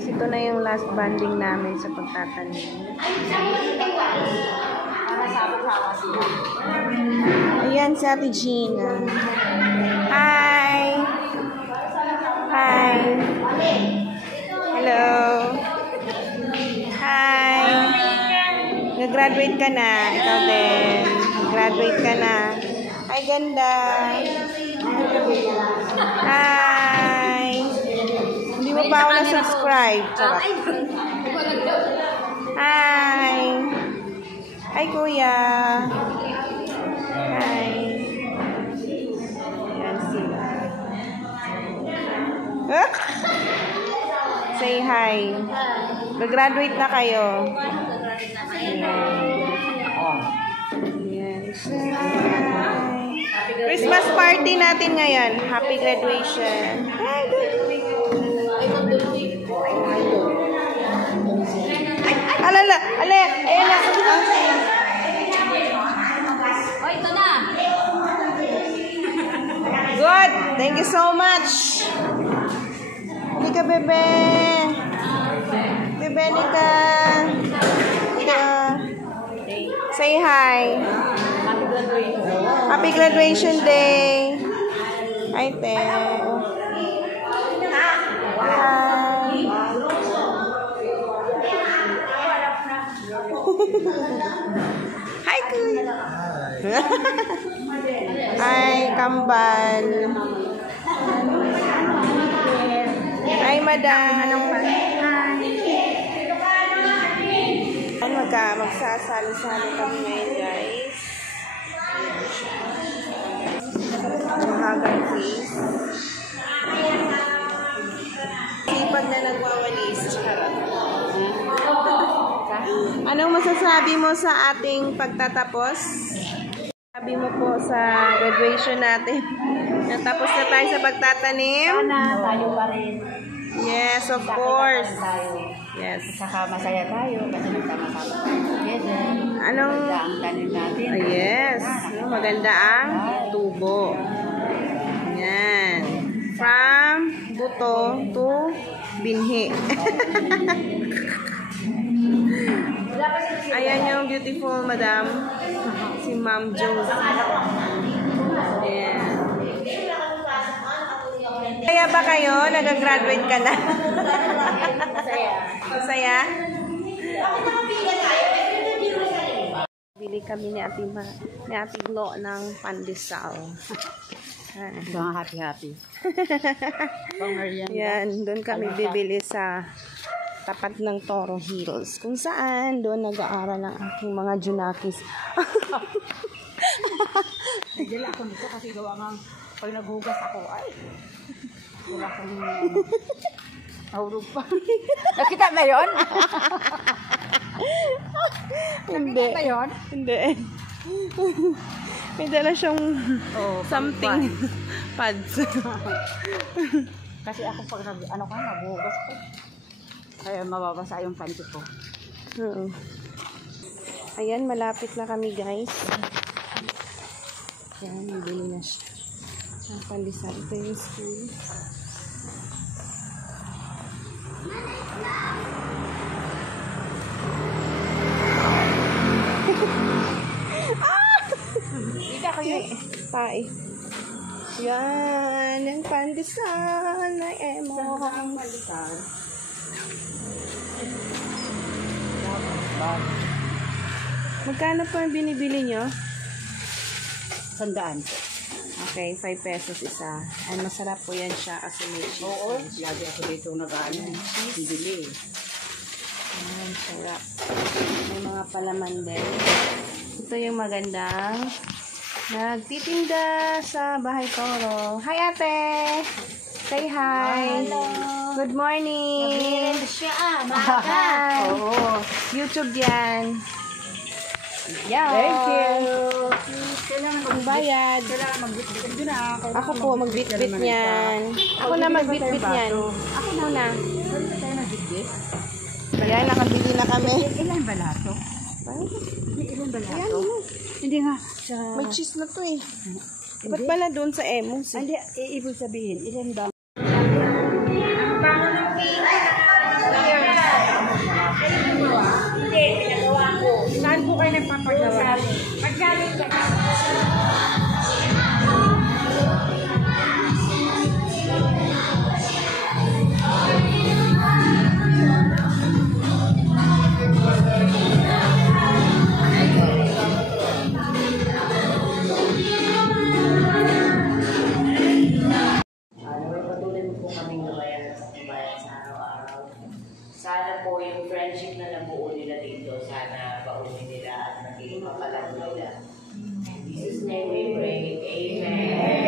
Ito na yung last banding namin sa pagtatanim. Ayan si Ate Gina. Hi! Hi! Hello! Hi! Nag-graduate ka na. Ikaw din. Nag-graduate ka na. Ay, ganda! Hi! Hindi mo pa ako na-subscribe. Hi! Hi, Kuya! Hi! Yan sila. Say hi. Mag-graduate na kayo. Yan. Christmas party natin ngayon. Happy graduation. Hi, alala, ayan na. Oh, ito na. Good. Thank you so much. Nika, bebe. Bebe, Nika. Say hi. Happy graduation day. Hi, te. Hi. Hi, Kuya. Hi, kambal. Hi, madam. Magsasalo-salo kami ngayon, guys. Mahagan face. Sipag na nagwawalis. Anong masasabi mo sa ating pagtatapos? Sabi mo po sa graduation natin. Natapos na tayo sa pagtatanim. Sana tayo pa rin. Yes, of course. Yes. Saka masaya tayo kasi nagsama-sama tayo together. Anong? Maganda ang tanim natin. Yes. Maganda ang tubo. Yan. From buto to binhi. Ayan yung beautiful madam. Si Ma'am Josie. Ayan. Kaya ba kayo? Nag-graduate ka na? Masaya. Masaya? Bili kami ni Ate Glo ng pandesal. Mga happy-happy. Yan, doon kami bibili sa tapat ng Toro Hills. Kung saan, doon nag-aaral ang aking mga junakis. Nagdala ako nito kasi gawa nga pag naghugas ako, ay, wala akong nahulog pa. Nakita ba yun? Hindi. Nakita ba yun? Hindi. May dala siyang something. Pads. Kasi ako pag naghugas ko, kaya mababasa yung panty ko. Oo. Ayan, malapit na kami, guys. Ayan, bibili na siya. Ang pandesal. Ito yung school. Ika kayo. Pai. Yan, ang pandesal na emo. Ang pandesal. Magkano po ang binibili nyo? 100. Okay, 5 pesos isa. Ay, masarap po yan siya kasi may cheese. Oo, lagi ako dito nag-ano, bibili. Ayan, sarap. May mga palaman din. Ito yung magandang nagtitinda sa Bahay Toro. Hi, ate! Say hi! Hello! Good morning! Siya, Hi! Oo, YouTube yan. Yeah. Thank you! Kailangan Ang bayad. Kailangan magbitbit. Ito na. Ako po, magbitbit niyan. Ako na magbitbit niyan. Ako muna. Pwede tayo magbitbit? Ayan, nakabili na kami. Ilan ba lato? Ilan ba Ayan, lato? Hindi nga. Sa... may cheese na to eh. Ba't pala doon sa Emos? Hindi, ibig sabihin, ilan ba? papagawa. Maggaling ka. Patuloy mo po kaming gabayan sa bayan sa araw-araw. Sana po yung friendship na nabuo nila dito, sana baunin nila at naging mapalago nila. In Jesus' name we pray. Amen.